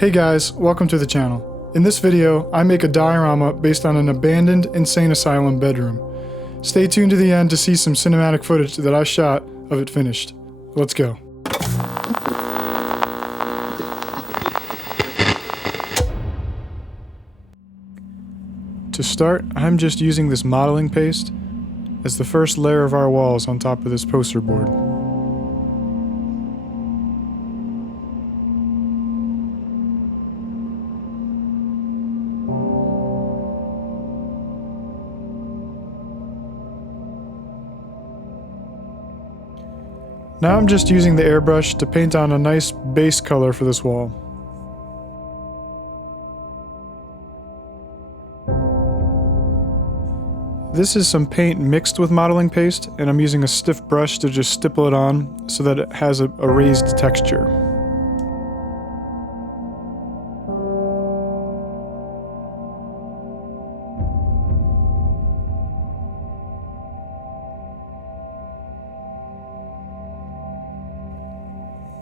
Hey guys, welcome to the channel. In this video, I make a diorama based on an abandoned insane asylum bedroom. Stay tuned to the end to see some cinematic footage that I shot of it finished. Let's go. To start, I'm just using this modeling paste as the first layer of our walls on top of this poster board. Now I'm just using the airbrush to paint on a nice base color for this wall. This is some paint mixed with modeling paste, and I'm using a stiff brush to just stipple it on so that it has a raised texture.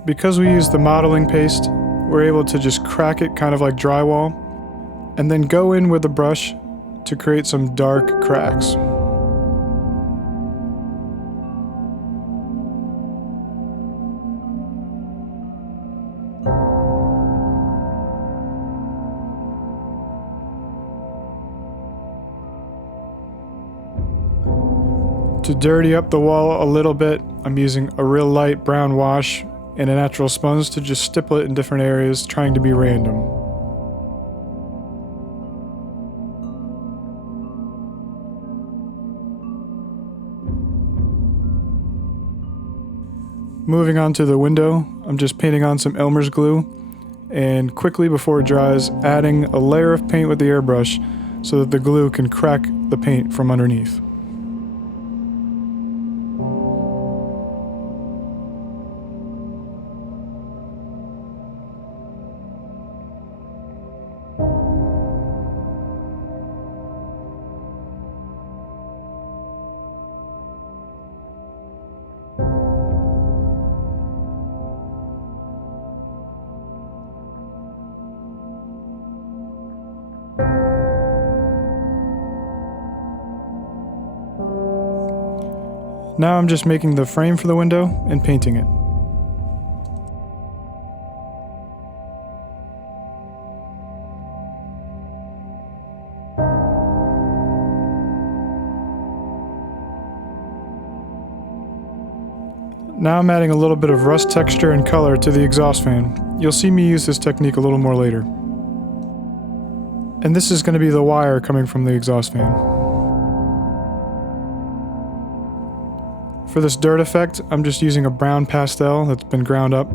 Because we use the modeling paste, we're able to just crack it kind of like drywall, and then go in with the brush to create some dark cracks. To dirty up the wall a little bit, I'm using a real light brown wash and a natural sponge to just stipple it in different areas, trying to be random. Moving on to the window, I'm just painting on some Elmer's glue, and quickly before it dries, adding a layer of paint with the airbrush so that the glue can crack the paint from underneath. Now I'm just making the frame for the window and painting it. Now I'm adding a little bit of rust texture and color to the exhaust fan. You'll see me use this technique a little more later. And this is going to be the wire coming from the exhaust fan. For this dirt effect, I'm just using a brown pastel that's been ground up.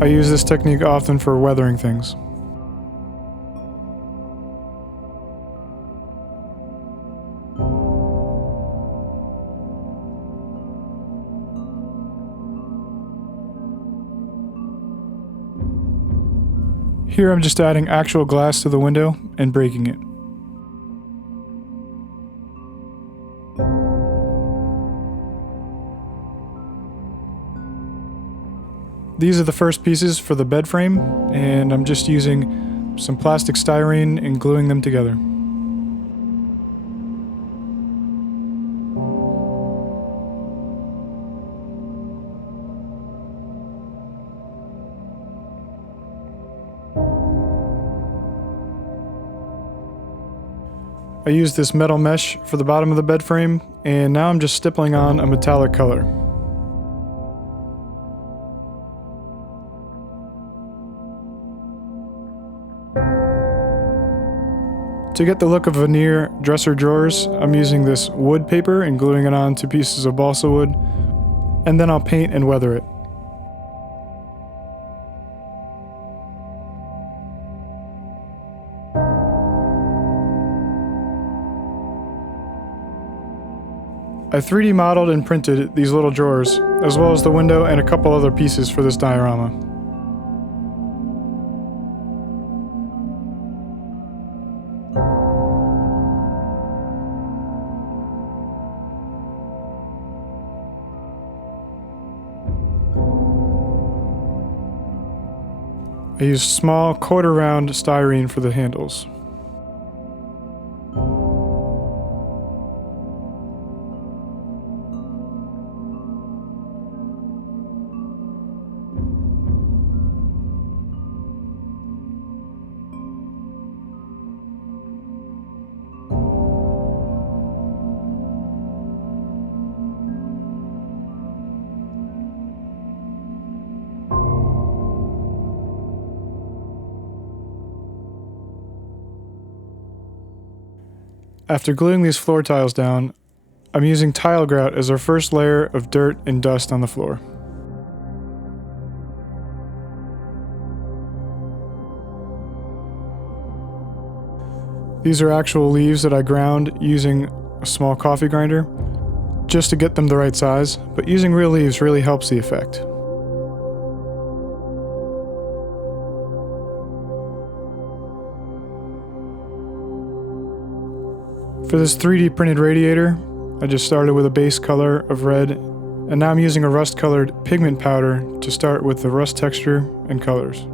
I use this technique often for weathering things. Here I'm just adding actual glass to the window and breaking it. These are the first pieces for the bed frame, and I'm just using some plastic styrene and gluing them together. I used this metal mesh for the bottom of the bed frame, and now I'm just stippling on a metallic color. To get the look of veneer dresser drawers, I'm using this wood paper and gluing it on to pieces of balsa wood, and then I'll paint and weather it. I 3D modeled and printed these little drawers, as well as the window and a couple other pieces for this diorama. I used small quarter-round styrene for the handles. After gluing these floor tiles down, I'm using tile grout as our first layer of dirt and dust on the floor. These are actual leaves that I ground using a small coffee grinder, just to get them the right size, but using real leaves really helps the effect. For this 3D printed radiator, I just started with a base color of red, and now I'm using a rust colored pigment powder to start with the rust texture and colors.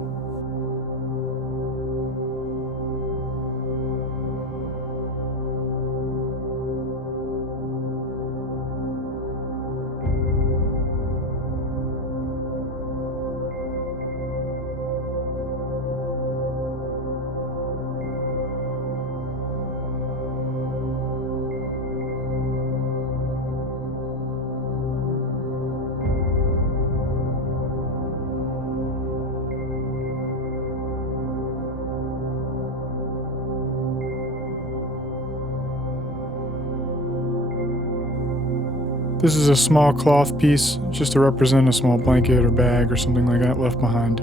This is a small cloth piece, just to represent a small blanket or bag or something like that left behind.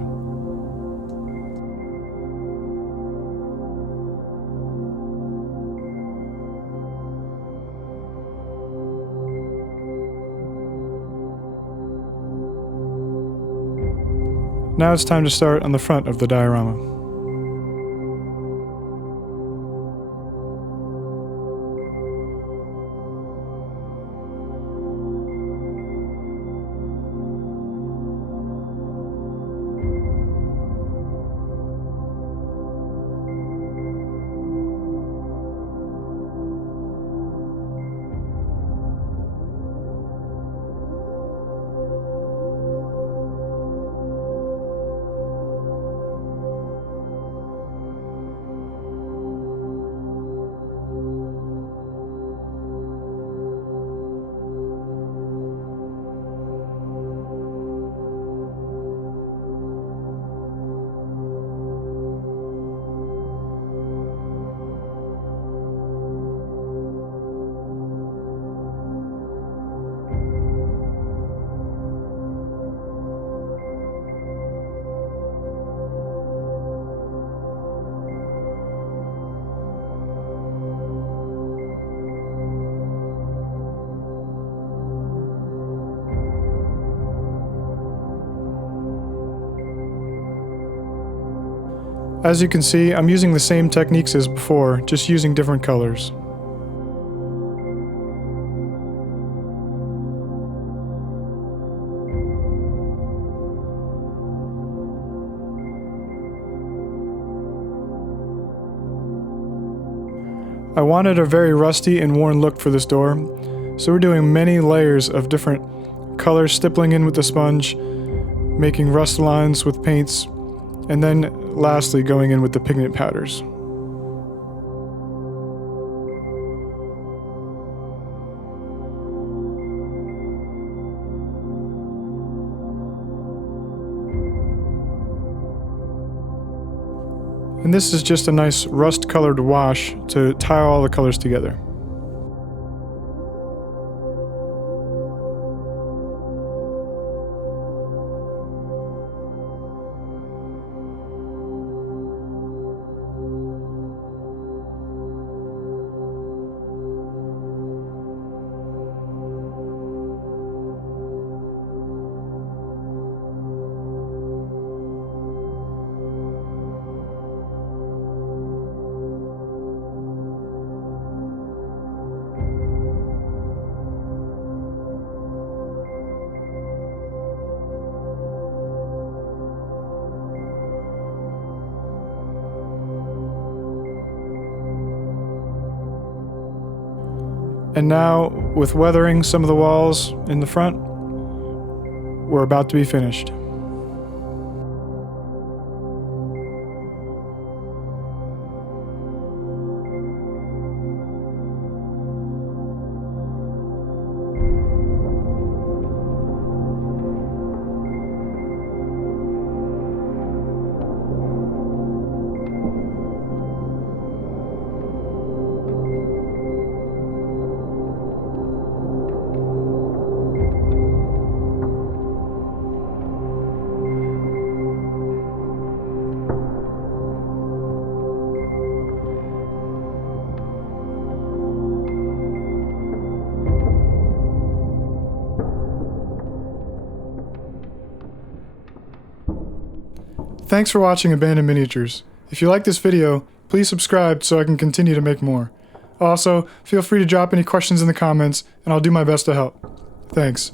Now it's time to start on the front of the diorama. As you can see, I'm using the same techniques as before, just using different colors. I wanted a very rusty and worn look for this door, so we're doing many layers of different colors, stippling in with the sponge, making rust lines with paints, and then lastly going in with the pigment powders. And this is just a nice rust-colored wash to tie all the colors together. And now, with weathering some of the walls in the front, we're about to be finished. Thanks for watching Abandoned Miniatures. If you like this video, please subscribe so I can continue to make more. Also, feel free to drop any questions in the comments, and I'll do my best to help. Thanks.